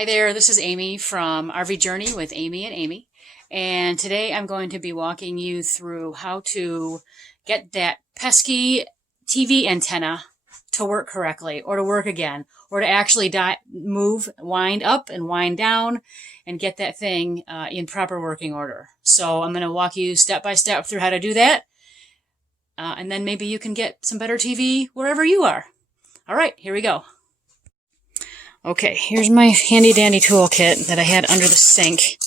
Hi there, this is Amy from RVJourney with Amy and Amy. And today I'm going to be walking you through how to get that pesky TV antenna to work correctly, or to work again, or to actually wind up and wind down and get that thing in proper working order. So I'm going to walk you step by step through how to do that. And then maybe you can get some better TV wherever you are. All right, here we go. Okay, here's my handy dandy toolkit that I had under the sink.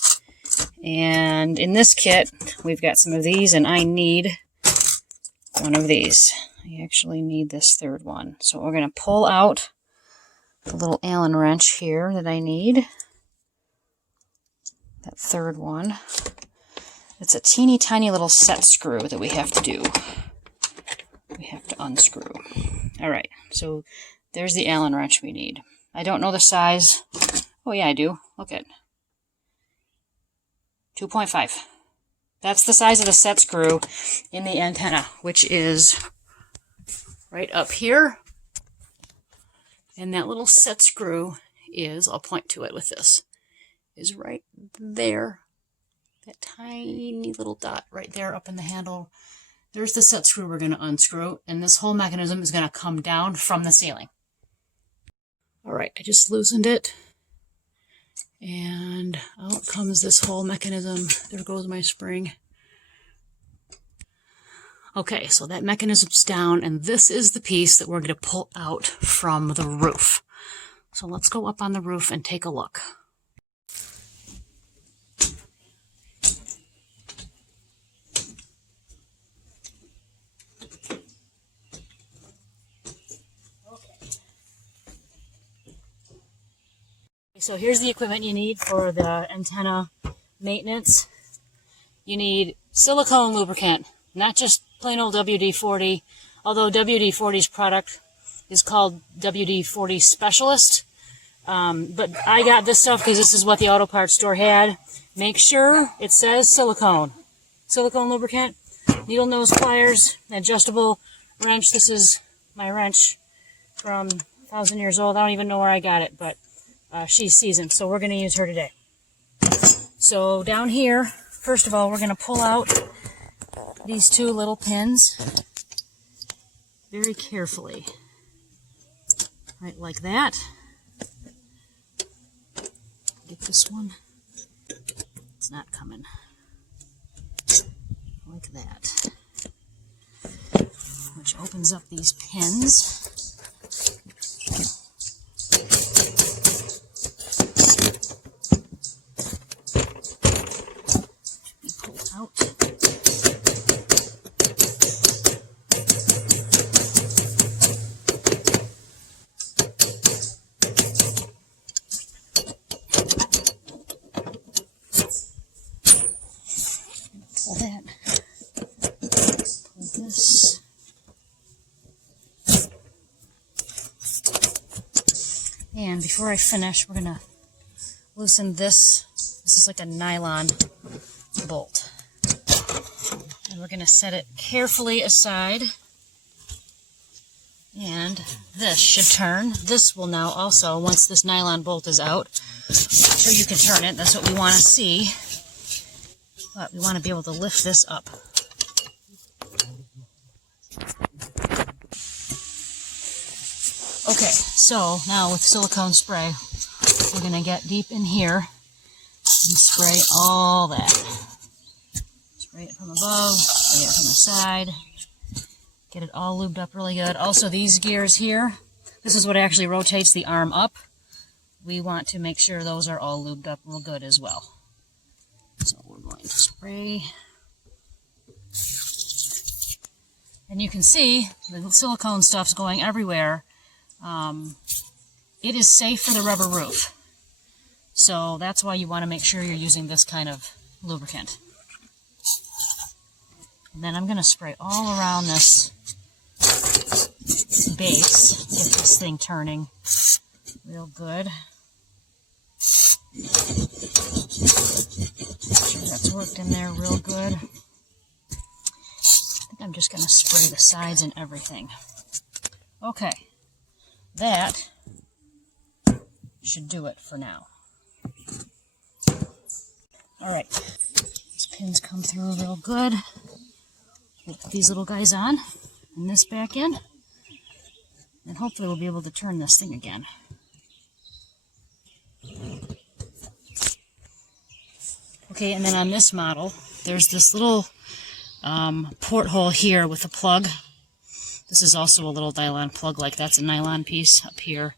And in this kit, we've got some of these, and I need one of these. I actually need this third one. So we're going to pull out the little Allen wrench here that I need. That third one. It's a teeny tiny little set screw that we have to do. We have to unscrew. Alright, so there's the Allen wrench we need. I don't know the size. Oh yeah, I do. Look at 2.5. That's the size of the set screw in the antenna, which is right up here. And that little set screw is, I'll point to it with this, is right there. That tiny little dot right there up in the handle. There's the set screw we're going to unscrew, and this whole mechanism is going to come down from the ceiling. Alright, I just loosened it, and out comes this whole mechanism. There goes my spring. Okay, so that mechanism's down, and this is the piece that we're going to pull out from the roof. So let's go up on the roof and take a look. So here's the equipment you need for the antenna maintenance. You need silicone lubricant, not just plain old WD-40, although WD-40's product is called WD-40 Specialist. But I got this stuff because this is what the auto parts store had. Make sure it says silicone. Silicone lubricant, needle nose pliers, adjustable wrench. This is my wrench from 1,000 years old. I don't even know where I got it, but she's seasoned, so we're going to use her today. So down here, first of all, we're going to pull out these two little pins very carefully. Right, like that. Get this one. It's not coming. Like that. Which opens up these pins. Pull that. Pull this. And before I finish, we're going to loosen this. This is like a nylon bolt. And we're going to set it carefully aside. And this should turn. This will now also, once this nylon bolt is out, so you can turn it. That's what we want to see. But we want to be able to lift this up. Okay, so now with silicone spray, we're going to get deep in here and spray all that. Spray it from above, spray it from the side. Get it all lubed up really good. Also, these gears here, this is what actually rotates the arm up. We want to make sure those are all lubed up real good as well. So we're going to spray. And you can see the silicone stuff's going everywhere. It is safe for the rubber roof. So that's why you want to make sure you're using this kind of lubricant. And then I'm going to spray all around this base, get this thing turning real good. Make sure that's worked in there real good. I think I'm just going to spray the sides and everything. Okay, that should do it for now. Alright, these pins come through real good. We'll put these little guys on and this back in. And hopefully we'll be able to turn this thing again. Okay, and then on this model, there's this little porthole here with a plug. This is also a little nylon plug, like that's a nylon piece up here.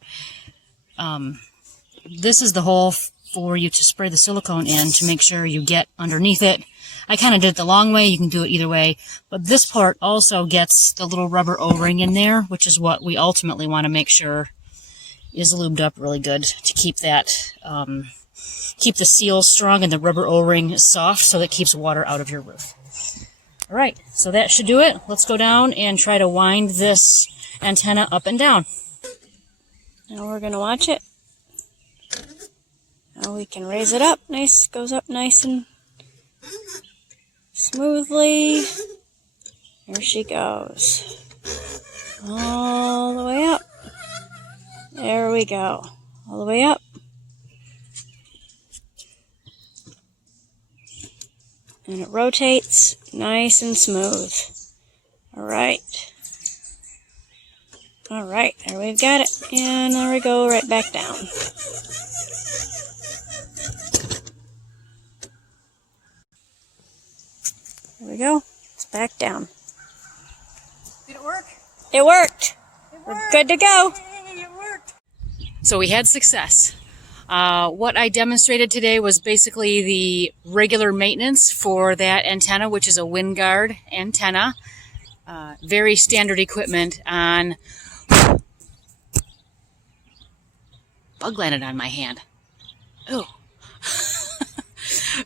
This is the hole for you to spray the silicone in to make sure you get underneath it. I kind of did it the long way. You can do it either way. But this part also gets the little rubber O-ring in there, which is what we ultimately want to make sure is lubed up really good to keep that, keep the seal strong and the rubber O-ring soft so that it keeps water out of your roof. All right, so that should do it. Let's go down and try to wind this antenna up and down. Now we're going to watch it. Now we can raise it up. Nice, goes up nice and smoothly. Here she goes. All the way up. There we go. All the way up. And it rotates nice and smooth. Alright. Alright, there we've got it. And there we go, right back down. There we go. It's back down. Did it work? It worked. We're good to go. It worked. So we had success. What I demonstrated today was basically the regular maintenance for that antenna, which is a WINGARD antenna. Very standard equipment on... Bug landed on my hand. Oh.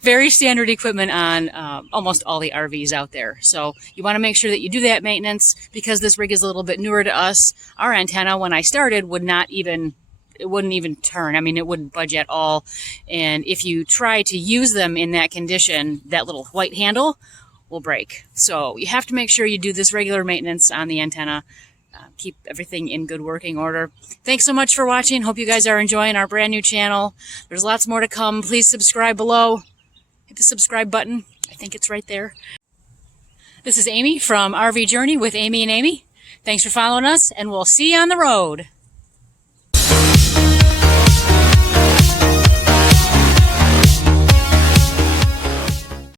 Very standard equipment on almost all the RVs out there. So you want to make sure that you do that maintenance because this rig is a little bit newer to us. Our antenna, when I started, wouldn't even turn. I mean, it wouldn't budge at all. And if you try to use them in that condition, that little white handle will break. So you have to make sure you do this regular maintenance on the antenna. Keep everything in good working order. Thanks so much for watching. Hope you guys are enjoying our brand new channel. There's lots more to come. Please subscribe below. Hit the subscribe button. I think it's right there. This is Aimee from RVJourney with Aimee and Aimee. Thanks for following us, and we'll see you on the road.